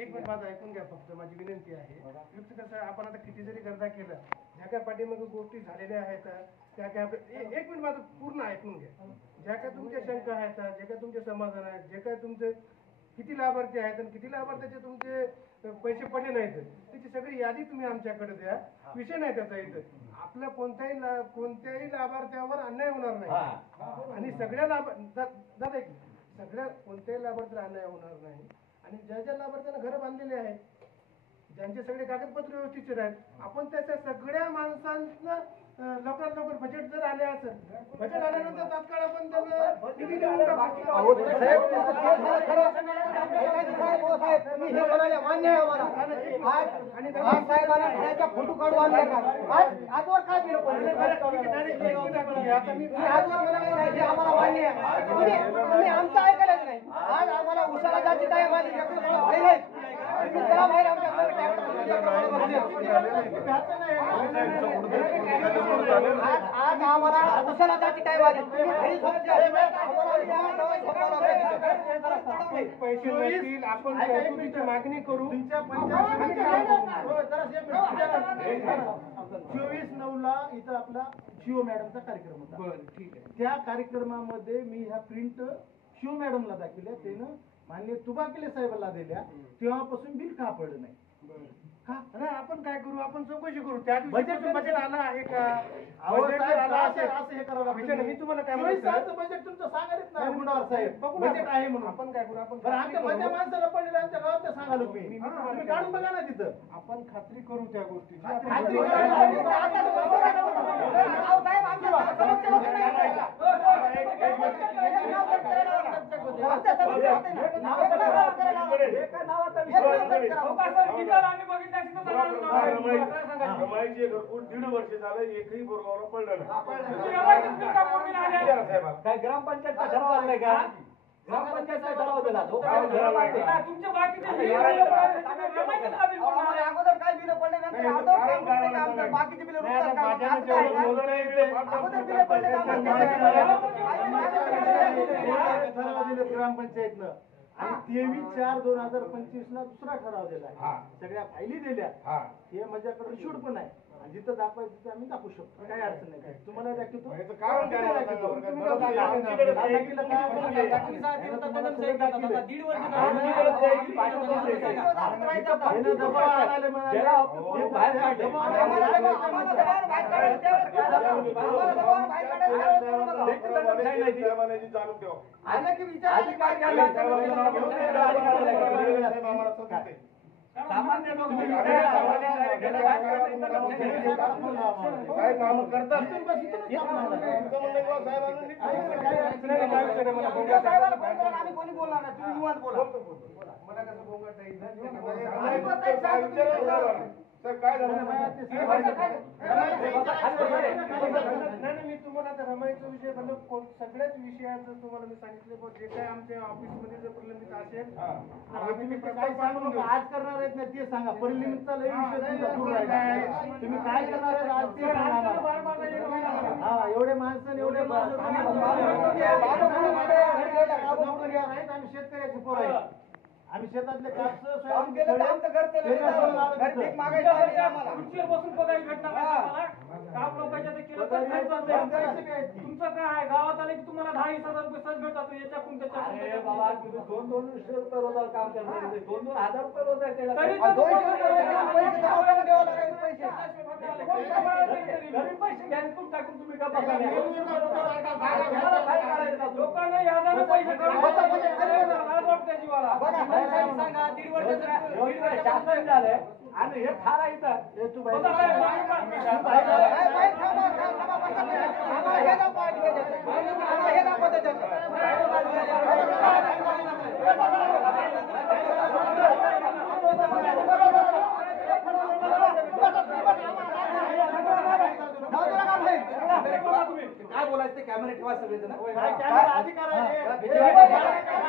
एक मिनिट माझं ऐकून घ्या फक्त माझी विनंती आहे. युक्त कसं आपण आता किती जरी गरजा केलं ज्या काय पाठीमागे गोष्टी झालेल्या आहेत त्या काय एक मिनिट माझं पूर्ण ऐकून घ्या. ज्या काय तुमच्या शंका आहेत जे काय तुमचे समाधान आहेत जे काय तुमचे किती लाभार्थी आहेत आणि किती लाभार्थ्याचे तुमचे पैसे पडले नाहीत त्याची सगळी यादी तुम्ही आमच्याकडे द्या. विषय नाही त्याचा इथं. आपल्या कोणत्याही लाभार्थ्यावर अन्याय होणार नाही आणि सगळ्या दादा सगळ्या कोणत्याही लाभार्थ्याला अन्याय होणार नाही आणि ज्या लाभार्थ्यांना घरं बांधलेले आहेत ज्यांचे सगळे कागदपत्र व्यवस्थित आहेत आपण त्याच्या सगळ्या माणसांना लवकरात लवकर बजेट जर आले असेल बजेट आल्यानंतर तात्काळ आपण त्यांना निधी देऊन फोटो काढू आजवर काय दिलं आम्हाला मान्य आहे आमचं ऐकायलाच नाही. आज आम्हाला उसाला जायची काय माझी आज आम्हाला उसाला जायची काय माझी पैसे नसतील आपण तरतुदीची मागणी करू. 24/9 इथं आपला शिव मॅडमचा कार्यक्रम होता. बरं ठीक आहे. त्या कार्यक्रमामध्ये मी ह्या प्रिंट शिव मॅडमला दाखवल्या त्यानं माननीय तुबाकेले साहेबांना दिल्या तेव्हापासून बिल का पडलं नाही. नाही आपण काय करू आपण चौकशी करू. त्या दिवशी बजेट आला आहे का असं हे करावं लागतं. मी तुम्हाला काय म्हणतो बजेट तुमचं सांगायच नाही गुंडावर साहेब बजेट आहे म्हणून. आपण काय करू आपण आमच्या मध्य माणसाला पडलेलं आमच्या गावात ते सांगालो मी तुम्ही काढून बघा ना तिथं. आपण खात्री करू त्या गोष्टीची. रमाईची घरकुल 1.5 वर्ष झालं एकही बोरगावला पडलं नाही. ग्रामपंचायतचा ठराव आलाय का ग्रामपंचायतचा ठराव दिला तुमच्या अगोदर काय बिल पडले बाकीचे बिल ग्रामपंचायतनं आणि 23/4/2025 ला दुसरा ठराव दिला. सगळ्या फायली दिल्या. हे माझ्याकडे शूट पण आहे जिथं दाखवायचं तिथं आम्ही दाखवू शकतो. काही अडचण नाही. तुम्हाला दाखवतो सामान्य काय काम करतात आम्ही कोणी बोलणार नाही तुम्ही निवांत बोला. मला कसं बोंगट नाही सर काय झालं मी तुम्हाला आता रमाईचा विषय म्हणलं सगळ्याच विषयाचं तुम्हाला मी सांगितलं जे काय आमच्या ऑफिसमध्ये जर प्रलंबित असेल आज करणार आहेत ना ते सांगा. परिलिमिटचा लय विषय तुम्ही काय करणार आहेत आज ते सांगा. हा एवढे माणसं एवढे आम्ही शेतकऱ्याचे पोर आहे. आम्ही शेतातले कापस काम केलं तर आमचं घर चाललं. घर भीक मागायचं आम्ही आम्हाला. खुर्चीवर बसून पगारी भेटणार नाही तुम्हाला. काम लोकांच्या तर केलं तर खायचं नाही. तुमचं काय आहे गावात आले की तुम्हाला 10,000-20,000 रुपये सहज भेटतात याच्याकडून अरे बाबा तुम्ही 200-200 रुपये रोजावर काम करता 2,000 रुपये रोजावर केलं तरी तरी तर 200 रुपये पैसे गावाला द्यावं लागेल पैसे. पैसे घ्या आणि तुम्ही टाकून तुम्ही का बसा लोकांना यादाने पैसे काढून लाज वाटते जीवाला. सांगा 1.5 वर्षाचं शासन झालंय आणि हे थारा इथं तू बसा काय, मागे पा. बाहेर थांबा, थांबा, बसा तुम्ही. आम्हाला हे दाखवा आधी त्याच्यात. आम्हाला हे दाखवा त्याच्यात. काय बोलायचं ते कॅमेरा ठेवा सगळेजण काय अधिकार आहे